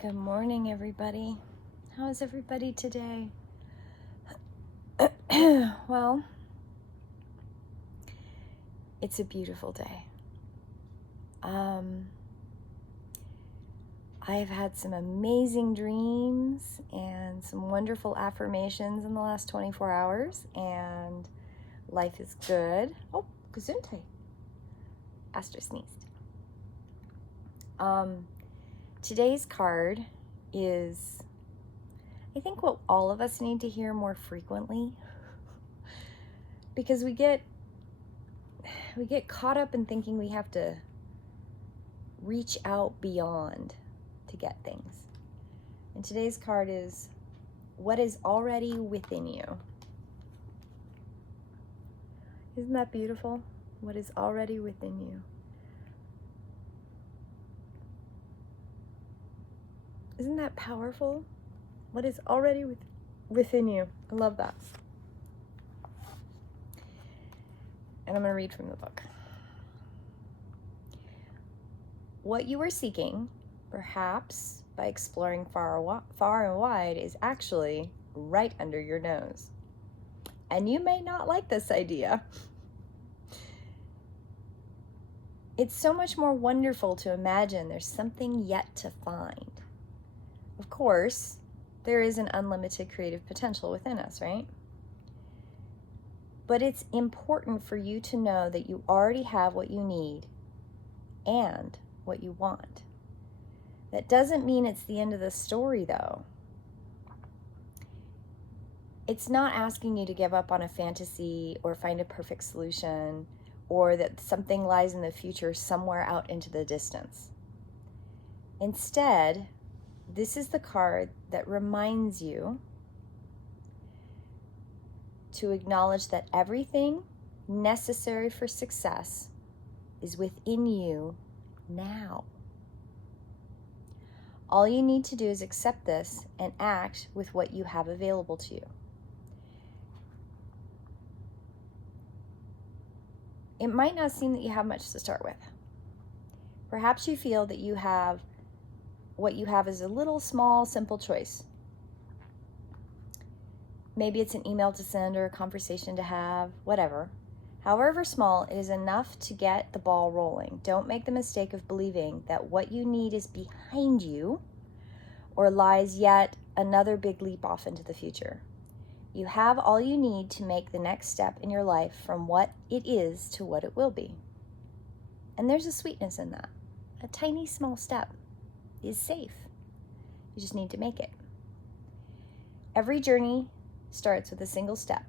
Good morning, everybody. How is everybody today? Well, it's a beautiful day. I have had some amazing dreams and some wonderful affirmations in the last 24 hours, and life is good. Oh, gesundheit. Aster sneezed. Today's card is, I think, what all of us need to hear more frequently, because we get caught up in thinking we have to reach out beyond to get things. And today's card is what is already within you. Isn't that beautiful? What is already within you. Isn't that powerful? What is already within you. I love that. And I'm going to read from the book. What you are seeking, perhaps by exploring far and wide, is actually right under your nose. And you may not like this idea. It's so much more wonderful to imagine there's something yet to find. Of course, there is an unlimited creative potential within us, right? But it's important for you to know that you already have what you need and what you want. That doesn't mean it's the end of the story, though. It's not asking you to give up on a fantasy or find a perfect solution, or that something lies in the future somewhere out into the distance. Instead, this is the card that reminds you to acknowledge that everything necessary for success is within you now. All you need to do is accept this and act with what you have available to you. It might not seem that you have much to start with. Perhaps you feel that what you have is a little small, simple choice. Maybe it's an email to send or a conversation to have, whatever. However small, it is enough to get the ball rolling. Don't make the mistake of believing that what you need is behind you or lies yet another big leap off into the future. You have all you need to make the next step in your life from what it is to what it will be. And there's a sweetness in that. A tiny, small step is safe. You just need to make it. Every journey starts with a single step.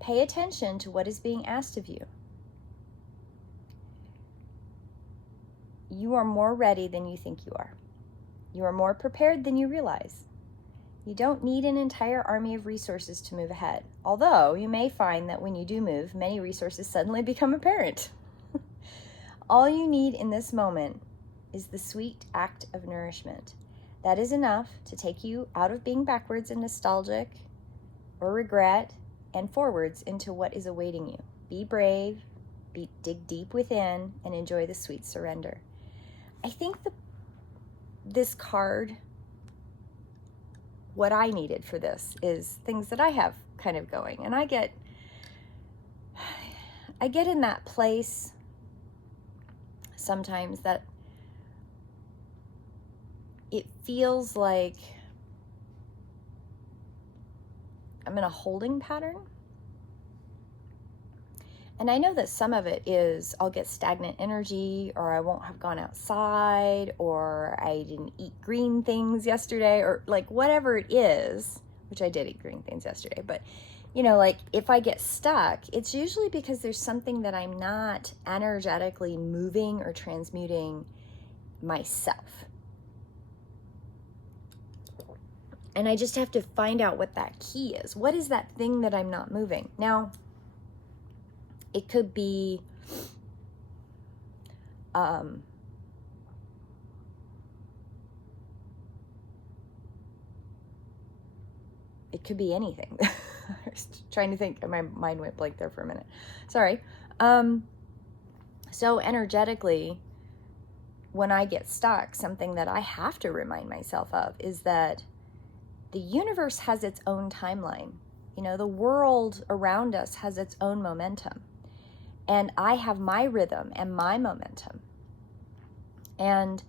Pay attention to what is being asked of you. You are more ready than you think you are. You are more prepared than you realize. You don't need an entire army of resources to move ahead, although you may find that when you do move, many resources suddenly become apparent. All you need in this moment is the sweet act of nourishment. That is enough to take you out of being backwards and nostalgic or regret and forwards into what is awaiting you. Be brave, dig deep within, and enjoy the sweet surrender. I think this card, what I needed for this is things that I have kind of going. And I get in that place sometimes that it feels like I'm in a holding pattern. And I know that some of it is I'll get stagnant energy, or I won't have gone outside, or I didn't eat green things yesterday, or like whatever it is, which I did eat green things yesterday. But, like if I get stuck, it's usually because there's something that I'm not energetically moving or transmuting myself. And I just have to find out what that key is. What is that thing that I'm not moving? Now, it could be anything. I was trying to think, and my mind went blank there for a minute. Sorry. So energetically, when I get stuck, something that I have to remind myself of is that the universe has its own timeline. You know, the world around us has its own momentum. And I have my rhythm and my momentum. And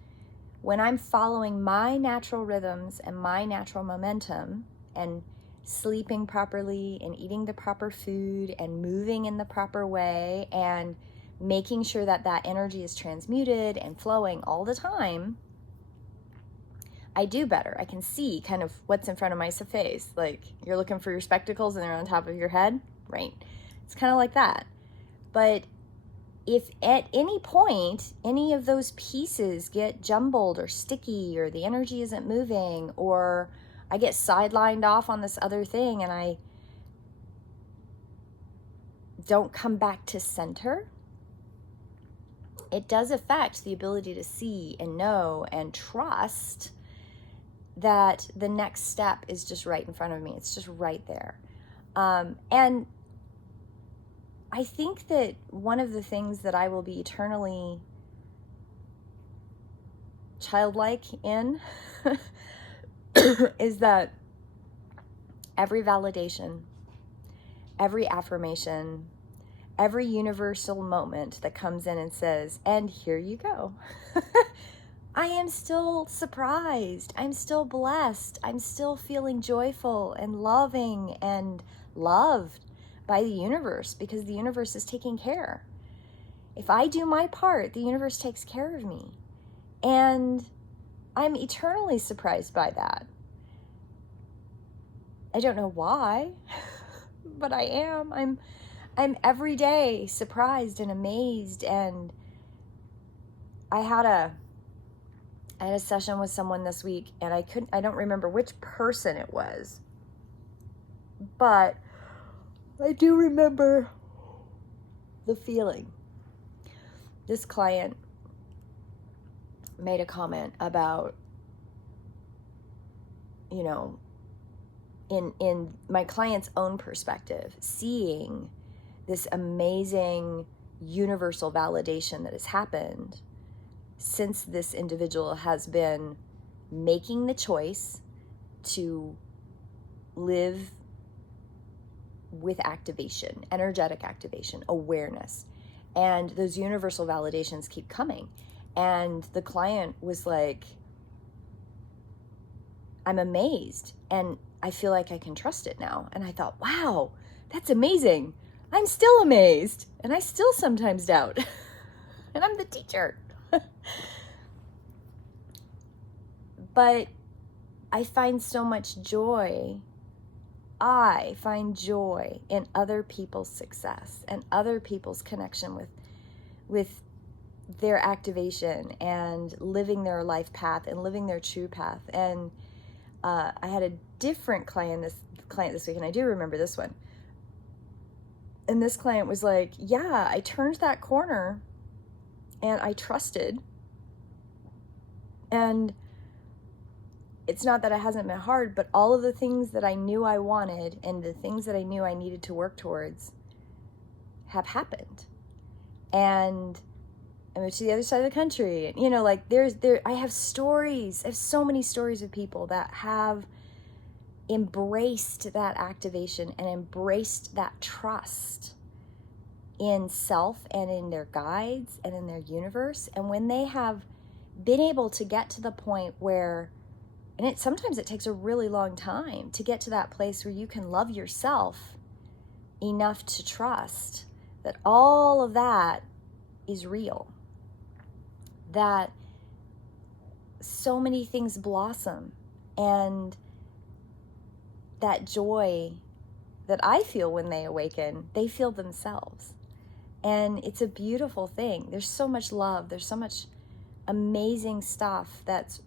when I'm following my natural rhythms and my natural momentum and sleeping properly and eating the proper food and moving in the proper way and making sure that that energy is transmuted and flowing all the time, I do better. I can see kind of what's in front of my face. Like, you're looking for your spectacles and they're on top of your head, right? It's kind of like that. But if at any point any of those pieces get jumbled or sticky, or the energy isn't moving, or I get sidelined off on this other thing and I don't come back to center, it does affect the ability to see and know and trust that the next step is just right in front of me. It's just right there. And I think that one of the things that I will be eternally childlike in is that every validation, every affirmation, every universal moment that comes in and says, and here you go. I am still surprised. I'm still blessed. I'm still feeling joyful and loving and loved by the universe, because the universe is taking care. If I do my part, the universe takes care of me. And I'm eternally surprised by that. I don't know why, but I am. I'm every day surprised and amazed. And I had a session with someone this week, and I don't remember which person it was, but I do remember the feeling. This client made a comment about, you know, in my client's own perspective, seeing this amazing universal validation that has happened since this individual has been making the choice to live with activation, energetic activation, awareness. And those universal validations keep coming. And the client was like, I'm amazed, and I feel like I can trust it now. And I thought, wow, that's amazing. I'm still amazed, and I still sometimes doubt. And I'm the teacher. But I find so much joy. I find joy in other people's success and other people's connection with their activation and living their life path and living their true path. And I had a different client this week, and I do remember this one. And this client was like, yeah, I turned that corner and I trusted. And it's not that it hasn't been hard, but all of the things that I knew I wanted and the things that I knew I needed to work towards have happened. And I moved to the other side of the country. And, you know, like I have stories. I have so many stories of people that have embraced that activation and embraced that trust in self and in their guides and in their universe. And when they have been able to get to the point where, and sometimes it takes a really long time to get to that place where you can love yourself enough to trust that all of that is real, that so many things blossom, and that joy that I feel when they awaken, they feel themselves. And it's a beautiful thing. There's so much love. There's so much amazing stuff that's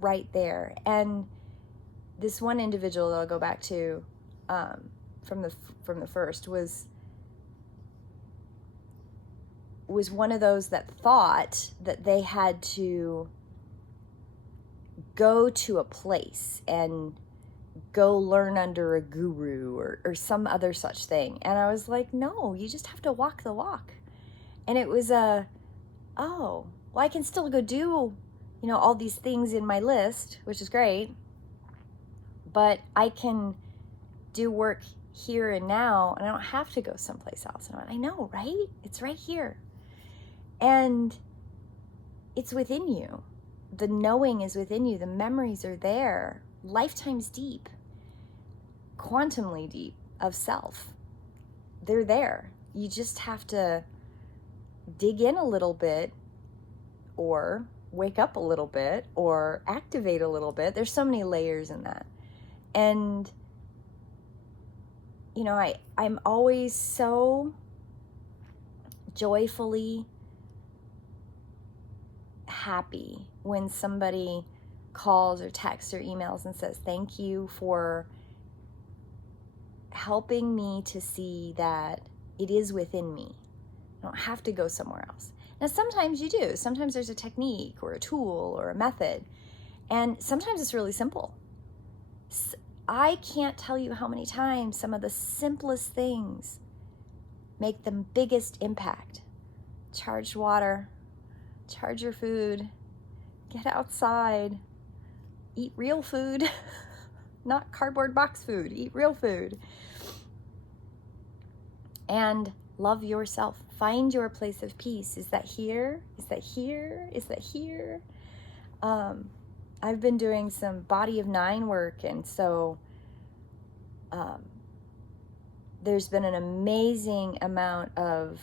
right there. And this one individual that I'll go back to from the first was one of those that thought that they had to go to a place and go learn under a guru or some other such thing. And I was like, no, you just have to walk the walk. And it was oh, Well, I can still go do, all these things in my list, which is great, but I can do work here and now, and I don't have to go someplace else. And I know, right? It's right here. And it's within you. The knowing is within you. The memories are there. Lifetimes deep, quantumly deep of self. They're there. You just have to dig in a little bit, or wake up a little bit, or activate a little bit. There's so many layers in that. And I'm always so joyfully happy when somebody calls or texts or emails and says, thank you for helping me to see that it is within me. I don't have to go somewhere else. Now, sometimes you do. Sometimes there's a technique or a tool or a method. And sometimes it's really simple. I can't tell you how many times some of the simplest things make the biggest impact. Charged water, charge your food, get outside, eat real food, not cardboard box food, eat real food. And love yourself. Find your place of peace. Is that here? Is that here? Is that here? I've been doing some body of 9 work, and so there's been an amazing amount of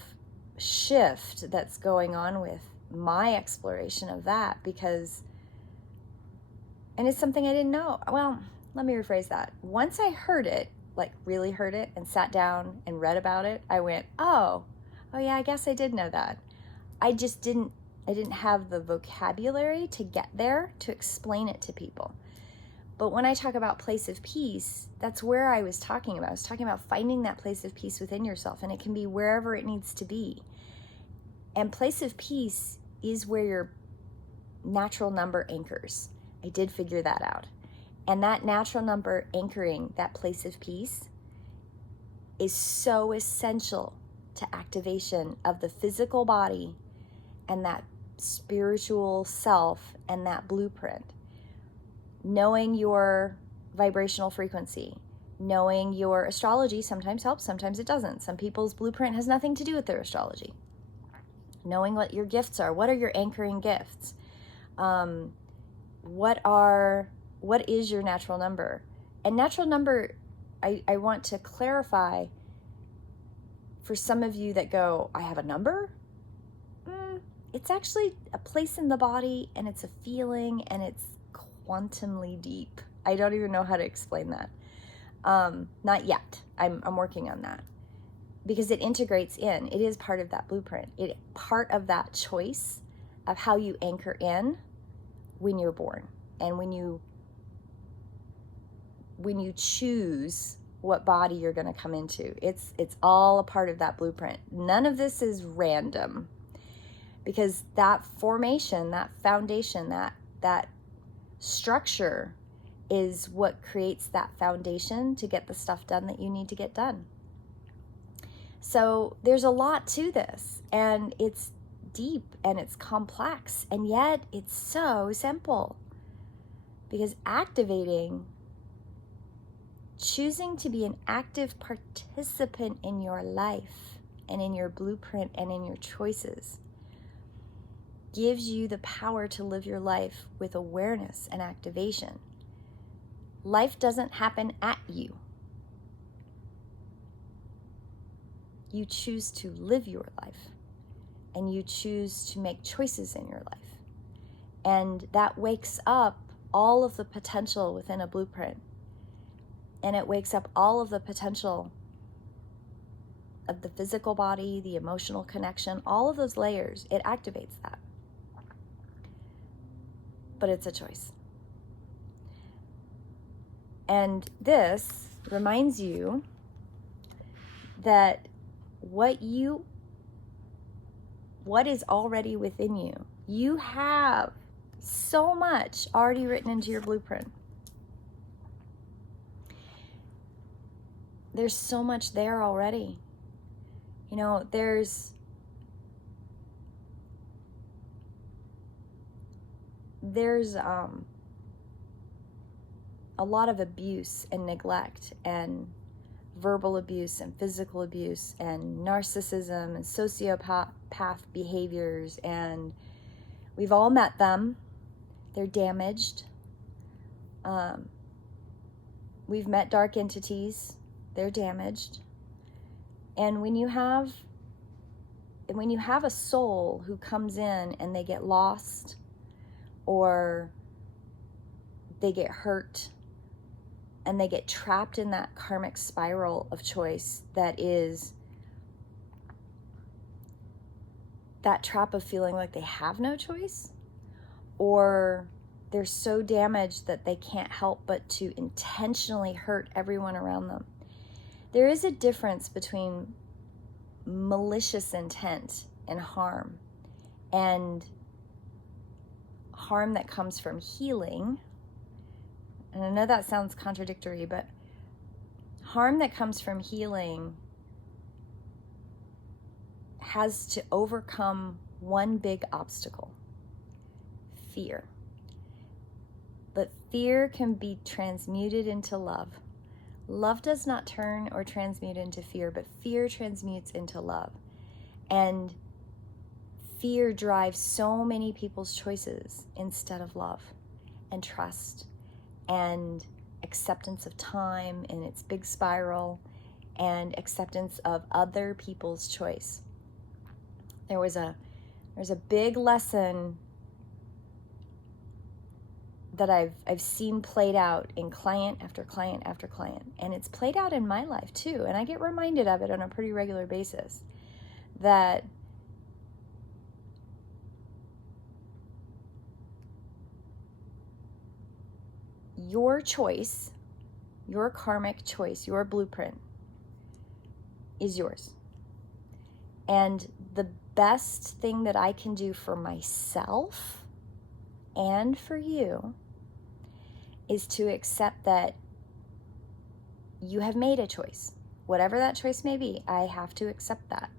shift that's going on with my exploration of that, and it's something I didn't know. Well, let me rephrase that. Once I heard it, like really heard it, and sat down and read about it, I went, oh yeah, I guess I did know that. I didn't have the vocabulary to get there to explain it to people. But when I talk about place of peace, that's where I was talking about. I was talking about finding that place of peace within yourself, and it can be wherever it needs to be. And place of peace is where your natural number anchors. I did figure that out. And that natural number anchoring that place of peace is so essential to activation of the physical body and that spiritual self and that blueprint. Knowing your vibrational frequency, knowing your astrology sometimes helps, sometimes it doesn't. Some people's blueprint has nothing to do with their astrology. Knowing what your gifts are. What are your anchoring gifts? What is your natural number? And natural number, I want to clarify for some of you that go, I have a number? It's actually a place in the body, and it's a feeling, and it's quantumly deep. I don't even know how to explain that. Not yet. I'm working on that. Because it integrates in. It is part of that blueprint. It part of that choice of how you anchor in when you're born, and when you choose what body you're going to come into. It's all a part of that blueprint. None of this is random, because that formation, that foundation, that structure is what creates that foundation to get the stuff done that you need to get done. So there's a lot to this, and it's deep and it's complex, and yet it's so simple. Because choosing to be an active participant in your life and in your blueprint and in your choices gives you the power to live your life with awareness and activation. Life doesn't happen at you. You choose to live your life, and you choose to make choices in your life. And that wakes up all of the potential within a blueprint. And it wakes up all of the potential of the physical body, the emotional connection, all of those layers. It activates that. But it's a choice. And this reminds you that what is already within you. You have so much already written into your blueprint. There's so much there already. There's there's a lot of abuse and neglect and verbal abuse and physical abuse and narcissism and sociopath behaviors, and we've all met them. They're damaged. We've met dark entities. They're damaged. And when you have a soul who comes in and they get lost, or they get hurt, and they get trapped in that karmic spiral of choice, that is that trap of feeling like they have no choice, or they're so damaged that they can't help but to intentionally hurt everyone around them. There is a difference between malicious intent and harm that comes from healing. And I know that sounds contradictory, but harm that comes from healing has to overcome one big obstacle: fear. But fear can be transmuted into love. Love does not turn or transmute into fear, but fear transmutes into love. And fear drives so many people's choices instead of love and trust and acceptance of time in its big spiral and acceptance of other people's choice. There's a big lesson that I've seen played out in client after client after client, and it's played out in my life too, and I get reminded of it on a pretty regular basis, that your choice, your karmic choice, your blueprint is yours. And the best thing that I can do for myself and for you is to accept that you have made a choice. Whatever that choice may be, I have to accept that.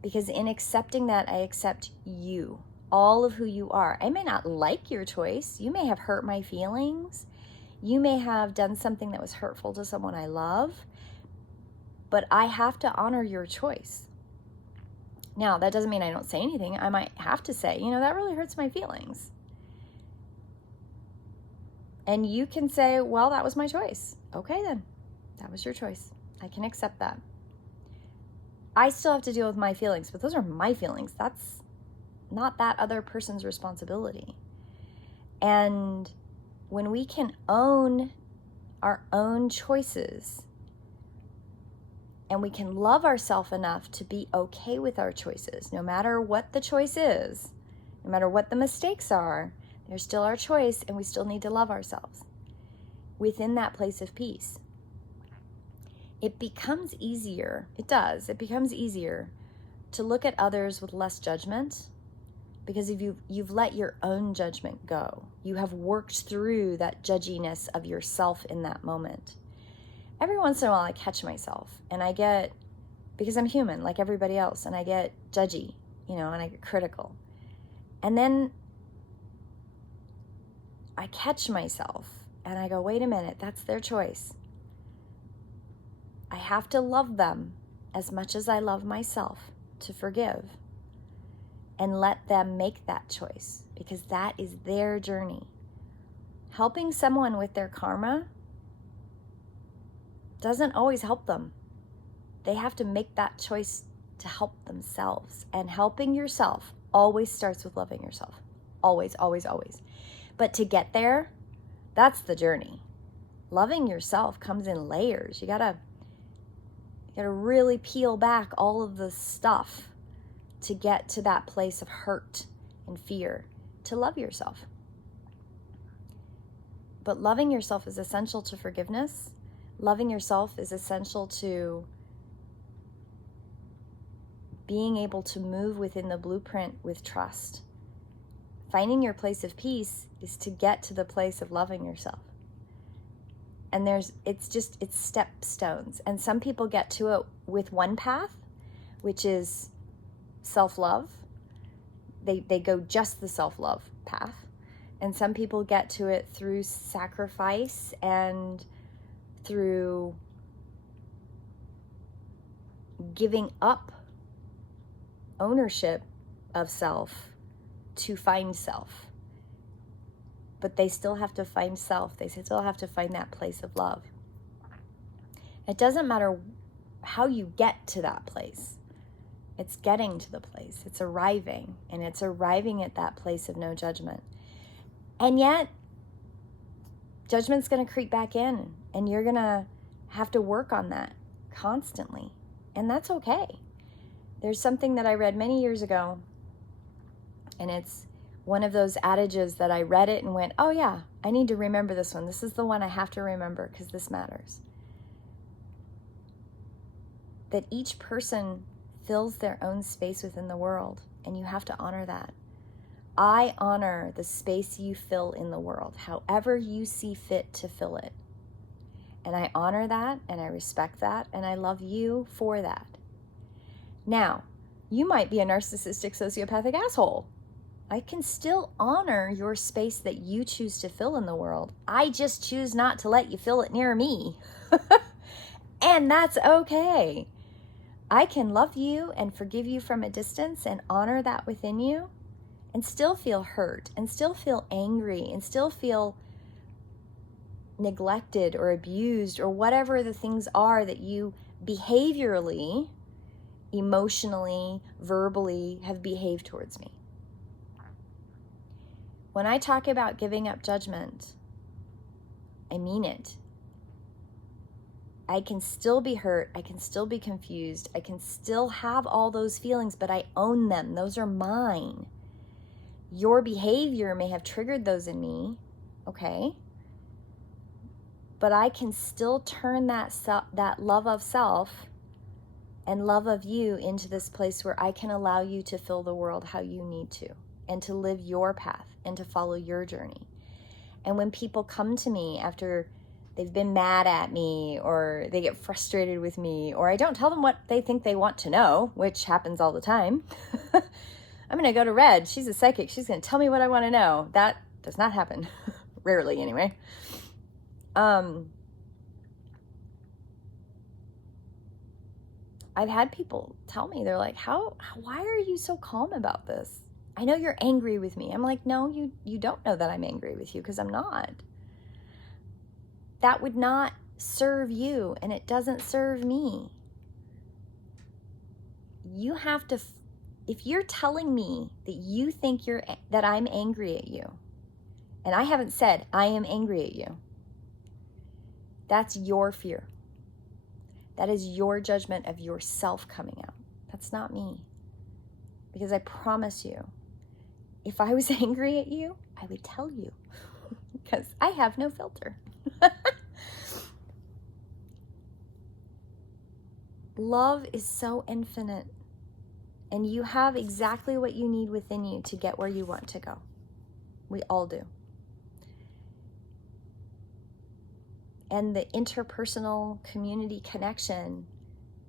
Because in accepting that, I accept you, all of who you are. I may not like your choice. You may have hurt my feelings. You may have done something that was hurtful to someone I love. But I have to honor your choice. Now, that doesn't mean I don't say anything. I might have to say, that really hurts my feelings. And you can say, well, that was my choice. Okay, then. That was your choice. I can accept that. I still have to deal with my feelings, but those are my feelings. That's not that other person's responsibility. And when we can own our own choices, and we can love ourselves enough to be okay with our choices, no matter what the choice is, no matter what the mistakes are, they're still our choice, and we still need to love ourselves within that place of peace. It becomes easier, it becomes easier to look at others with less judgment, because if you've let your own judgment go, you have worked through that judginess of yourself in that moment. Every once in a while I catch myself, and I get, because I'm human like everybody else, and I get judgy, and I get critical. And then I catch myself and I go, wait a minute, that's their choice. I have to love them as much as I love myself, to forgive and let them make that choice, because that is their journey. Helping someone with their karma doesn't always help them. They have to make that choice to help themselves. And helping yourself always starts with loving yourself. Always, always, always. But to get there, that's the journey. Loving yourself comes in layers. You gotta really peel back all of the stuff to get to that place of hurt and fear, to love yourself. But loving yourself is essential to forgiveness. Loving yourself is essential to being able to move within the blueprint with trust. Finding your place of peace is to get to the place of loving yourself. And it's stepstones. And some people get to it with one path, which is self-love. They go just the self-love path. And some people get to it through sacrifice and through giving up ownership of self to find self. But they still have to find self. They still have to find that place of love. It doesn't matter how you get to that place. It's getting to the place. It's arriving. And it's arriving at that place of no judgment. And yet, judgment's going to creep back in. And you're going to have to work on that constantly. And that's okay. There's something that I read many years ago. And it's one of those adages that I read it and went, oh yeah, I need to remember this one. This is the one I have to remember because this matters. That each person fills their own space within the world, and you have to honor that. I honor the space you fill in the world, however you see fit to fill it. And I honor that, and I respect that, and I love you for that. Now, you might be a narcissistic, sociopathic asshole. I can still honor your space that you choose to fill in the world. I just choose not to let you fill it near me. And that's okay. I can love you and forgive you from a distance and honor that within you and still feel hurt and still feel angry and still feel neglected or abused or whatever the things are that you behaviorally, emotionally, verbally have behaved towards me. When I talk about giving up judgment, I mean it. I can still be hurt. I can still be confused. I can still have all those feelings, but I own them. Those are mine. Your behavior may have triggered those in me, okay? But I can still turn that love of self and love of you into this place where I can allow you to fill the world how you need to and to live your path and to follow your journey. And when people come to me after they've been mad at me or they get frustrated with me or I don't tell them what they think they want to know, which happens all the time. I'm going to go to Red. She's a psychic. She's going to tell me what I want to know. That does not happen. Rarely, anyway. I've had people tell me, they're like, why are you so calm about this? I know you're angry with me. I'm like, no, you don't know that I'm angry with you because I'm not. That would not serve you, and it doesn't serve me. You have to, if you're telling me that you think that I'm angry at you, and I haven't said I am angry at you, that's your fear. That is your judgment of yourself coming out. That's not me. Because I promise you, if I was angry at you, I would tell you. Because I have no filter. Love is so infinite. And you have exactly what you need within you to get where you want to go. We all do. And the interpersonal community connection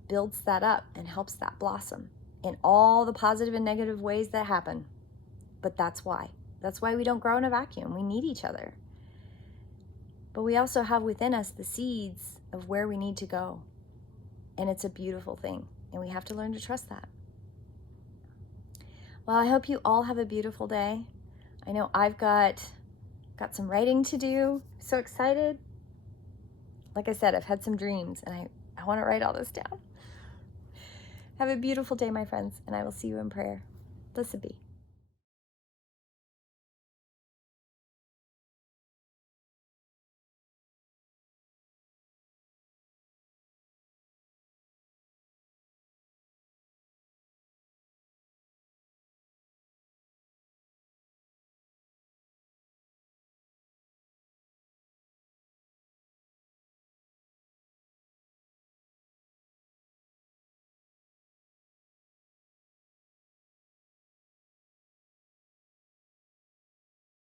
builds that up and helps that blossom in all the positive and negative ways that happen. But that's why. That's why we don't grow in a vacuum. We need each other. But we also have within us the seeds of where we need to go. And it's a beautiful thing. And we have to learn to trust that. Well, I hope you all have a beautiful day. I know I've got some writing to do. So excited. Like I said, I've had some dreams and I want to write all this down. Have a beautiful day, my friends, and I will see you in prayer. Blessed be.